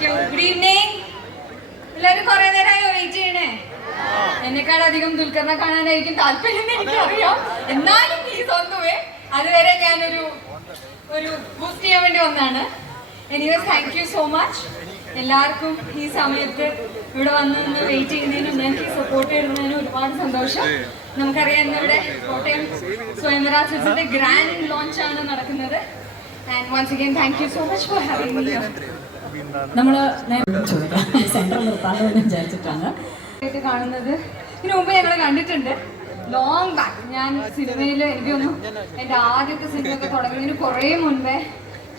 Good evening. എല്ലാവരും കുറെ നേരമായി വെയിറ്റ് ചെയ്യണേ. എന്നെക്കാളധികം ദുൽഖറിനെ കാണാനായിരിക്കും താല്പര്യം എനിക്കറിയാം. എന്നാലും പ്ലീസ് ഒന്നുവേ അതുവരെ ഞാനൊരു ബൂസ്റ്റ് ചെയ്യാൻ വേണ്ടി വന്നാണ്. Anyways thank you so much എല്ലാവർക്കും. ഈ സമയത്ത് ഇവിടെ വന്ന് വെയിറ്റ് ചെയ്യുന്നതിനും ഞങ്ങൾക്ക് സപ്പോർട്ട് ചെയ്യുന്നതിനും ഒരുപാട് സന്തോഷം. നമുക്കറിയാം ഇന്നിവിടെ കോട്ടയം സ്വയംവര സിൽക്സിന്റെ ഗ്രാൻഡ് ലോഞ്ച് ആണ് നടക്കുന്നത്. And once again thank you so much for having me here. നമ്മൾ സെന്റർ നിർത്താമെന്ന് വിചാരിച്ചിട്ടാണ് കാണുന്നത്. ഇതിനു മുമ്പ് ഞങ്ങൾ കണ്ടിട്ടുണ്ട് ലോങ് ബാക്ക്. ഞാൻ സിനിമയിൽ എനിക്കൊന്നും എൻ്റെ ആദ്യത്തെ സിനിമയൊക്കെ തുടങ്ങുന്നതിന് കുറേ മുൻപേ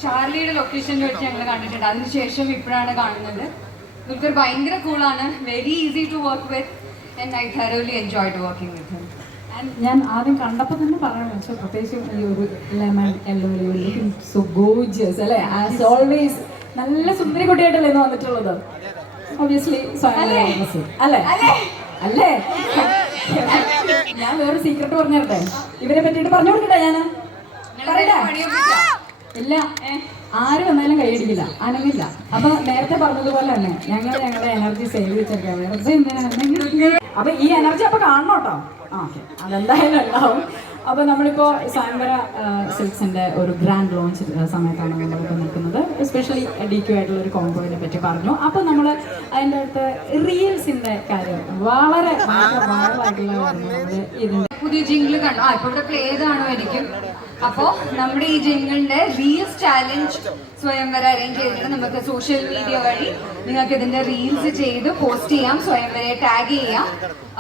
ചാർലിയുടെ ലൊക്കേഷനിൽ വെച്ച് ഞങ്ങൾ കണ്ടിട്ടുണ്ട്. അതിനുശേഷം ഇപ്പോഴാണ് കാണുന്നത്. ദുൽഖർ ഭയങ്കര കൂളാണ്, very easy to work with and I thoroughly enjoyed working with him. ഞാൻ ആദ്യം കണ്ടപ്പോൾ തന്നെ പറയാൻ വെച്ചു, പ്രത്യേകിച്ച് ഈ ഒരു lemon yellow looking so gorgeous അല്ലേ. ആസ് ഓൾവേസ് നല്ല സുന്ദരി കുട്ടിയായിട്ടല്ലേ ഇന്ന് വന്നിട്ടുള്ളത്. ഒബ്വിയസ്ലി അല്ലേ അല്ലേ. ഞാൻ വേറൊരു സീക്രട്ട് പറഞ്ഞിട്ടെ, ഇവരെ പറ്റിയിട്ട് പറഞ്ഞു കൊടുക്കട്ടെ. ഞാൻ ഇല്ല, ആരും വന്നാലും കൈയടിക്കില്ല, അനങ്ങില്ല. അപ്പൊ നേരത്തെ പറഞ്ഞതുപോലെ തന്നെ ഞങ്ങളുടെ എനർജി സേവ് വെച്ചേക്കാം. എനർജി എന്തിനാ? അപ്പൊ ഈ എനർജി അപ്പൊ കാണണം കേട്ടോ. ഓക്കെ, അതെന്തായാലും ഉണ്ടാവും. അപ്പോൾ നമ്മളിപ്പോൾ സ്വയംവര സിൽക്സിൻ്റെ ഒരു ഗ്രാൻഡ് ലോഞ്ച് സമയത്താണ് നമ്മളിപ്പോൾ നിൽക്കുന്നത്. എസ്പെഷ്യലി DQ ആയിട്ടുള്ള ഒരു കോംബോയിനെ പറ്റി പറഞ്ഞു. അപ്പോൾ നമ്മൾ അതിൻ്റെ അടുത്ത് റീൽസിൻ്റെ കാര്യം വളരെ വൈറലായിട്ടുള്ള കാര്യങ്ങൾ. ഇതിൻ്റെ പുതിയ ജിംഗിൾ കണ്ടു. ഇപ്പോൾ ഇവിടെ പ്ലേ ചെയ്താണുമായിരിക്കും. അപ്പോൾ നമ്മുടെ ഈ ജിംഗിളിന്റെ റീൽസ് ചാലഞ്ച് സ്വയംവര അറേഞ്ച് ചെയ്തിട്ട് നമുക്ക് സോഷ്യൽ മീഡിയ വഴി നിങ്ങൾക്ക് ഇതിന്റെ റീൽസ് ചെയ്ത് പോസ്റ്റ് ചെയ്യാം, സ്വയംവരയെ ടാഗ് ചെയ്യാം.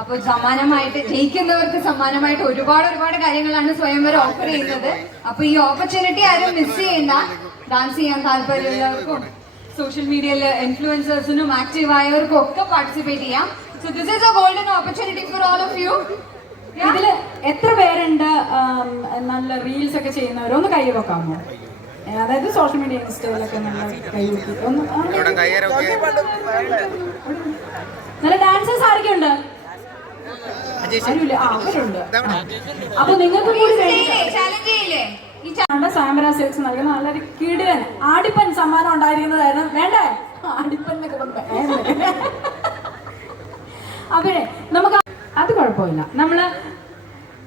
അപ്പോൾ സമ്മാനമായിട്ട് ജയിക്കുന്നവർക്ക് സമ്മാനമായിട്ട് ഒരുപാട് കാര്യങ്ങളാണ് സ്വയംവര ഓഫർ ചെയ്യുന്നത്. അപ്പൊ ഈ ഓപ്പർച്യൂണിറ്റി ആരും മിസ് ചെയ്യണ്ട. ഡാൻസ് ചെയ്യാൻ താല്പര്യമുള്ളവർക്കും സോഷ്യൽ മീഡിയയിലെ ഇൻഫ്ലുവൻസേഴ്സിനും ആക്റ്റീവ് ആയവർക്കും ഒക്കെ പാർട്ടിസിപ്പേറ്റ് ചെയ്യാം. So this is a golden opportunity for all of you. ഇതിൽ എത്ര പേരുണ്ട് നല്ല റീൽസ് ഒക്കെ ചെയ്യുന്നവരോ? ഒന്ന് കൈ വെക്കാമോ? അതായത് സോഷ്യൽ മീഡിയ ഇൻസ്റ്റയിലൊക്കെ നല്ല കൈ വെക്കി ഒന്ന്. നല്ല ഡാൻസേഴ്സ് ആരൊക്കെ ഉണ്ട്? ആരുമില്ല, അവരുണ്ട്. അപ്പൊ നിങ്ങൾക്ക് സ്വയംവര സിൽക്സ് നൽകുന്ന നല്ലൊരു കിടിലൻ ആടിപ്പൻ സമ്മാനം ഉണ്ടായിരിക്കുന്നതായിരുന്നു. വേണ്ടേ? ആടിപ്പന്നൊക്കെ അപ്പോഴേ നമുക്ക് അത് കുഴപ്പമില്ല.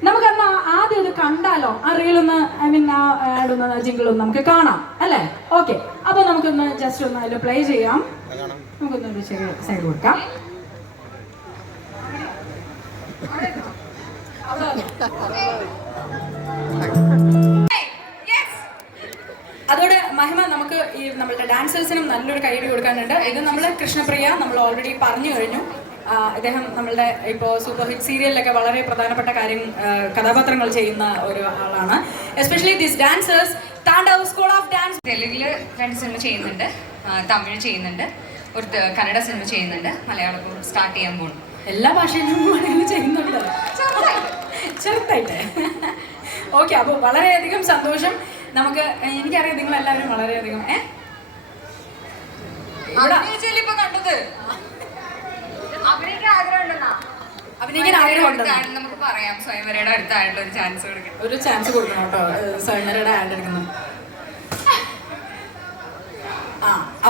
നമുക്കന്ന് ആദ്യം ഇത് കണ്ടാലോ? ആ റീലൊന്ന്, ഐ മീൻ ആ ആഡ് ഒന്ന് ജിംഗിളൊന്ന് നമുക്ക് കാണാം അല്ലേ? ഓക്കെ, അപ്പോൾ നമുക്കൊന്ന് ജസ്റ്റ് ഒന്ന് അതിൽ പ്ലേ ചെയ്യാം. നമുക്കൊന്നൊരു ചെറിയ സൈഡ് കൊടുക്കാം. അതോടെ മഹിമ നമുക്ക് ഈ നമ്മളുടെ ഡാൻസേഴ്സിനും നല്ലൊരു കൈയ്യടി കൊടുക്കാനുണ്ട്. ഇത് നമ്മൾ കൃഷ്ണപ്രിയ നമ്മൾ ഓൾറെഡി പറഞ്ഞു കഴിഞ്ഞു. അദ്ദേഹം നമ്മളുടെ ഇപ്പോൾ സൂപ്പർ ഹിറ്റ് സീരിയലിലൊക്കെ വളരെ പ്രധാനപ്പെട്ട കഥാപാത്രങ്ങൾ ചെയ്യുന്ന ഒരു ആളാണ്. Especially this dancers Tandav school of dance. തെലുങ്കില് 2 സിനിമ ചെയ്യുന്നുണ്ട്, തമിഴ് ചെയ്യുന്നുണ്ട്, ഒരു കന്നഡ സിനിമ ചെയ്യുന്നുണ്ട്, മലയാളം സ്റ്റാർട്ട് ചെയ്യാൻ പോകുന്നു. എല്ലാ ഭാഷയിലും ചെയ്യുന്നുണ്ട് ചെറുതായിട്ട്. ഓക്കെ, അപ്പോൾ വളരെയധികം സന്തോഷം. നമുക്ക് എനിക്കറിയാം നിങ്ങളെല്ലാവരും വളരെയധികം ഇപ്പൊ കണ്ടത് അഭിനയിക്കാൻ ആഗ്രഹമുണ്ട്. നമുക്ക് പറയാം സ്വയംവരയുടെ അടുത്തായിട്ടുള്ള ഒരു ചാൻസ് കൊടുക്കണം കേട്ടോ. സ്വയംവരയുടെ ആഡ് എടുക്കുന്നു.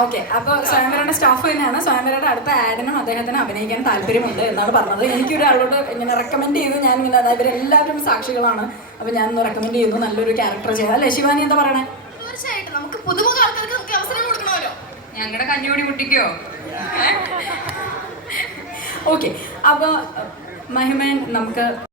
ഓക്കെ, അപ്പോൾ സ്വയംവരയുടെ സ്റ്റാഫ് തന്നെയാണ്. സ്വയംവരയുടെ അടുത്ത ആഡിനും അദ്ദേഹത്തിന് അഭിനയിക്കാൻ താല്പര്യമുണ്ട് എന്നാണ് പറഞ്ഞത്. എനിക്കൊരാളോട് ഇങ്ങനെ റെക്കമെൻഡ് ചെയ്തു. ഞാൻ ഇങ്ങനെ ഇവരെല്ലാവരും സാക്ഷികളാണ്. അപ്പോൾ ഞാനൊന്ന് റെക്കമെൻഡ് ചെയ്യുന്നു നല്ലൊരു ക്യാരക്ടർ ചെയ്താൽ. അല്ലേ ശിവാനി, എന്താ പറയണേ? തീർച്ചയായിട്ടും നമുക്ക് പുതുമുഖ ആൾക്കാർക്ക് നമുക്ക് അവസരം കൊടുക്കണമല്ലോ. ഞങ്ങളുടെ കഞ്ഞുകൂടി മുട്ടിക്കോ? ഓക്കെ, അപ്പോൾ മഹിമേൻ നമുക്ക്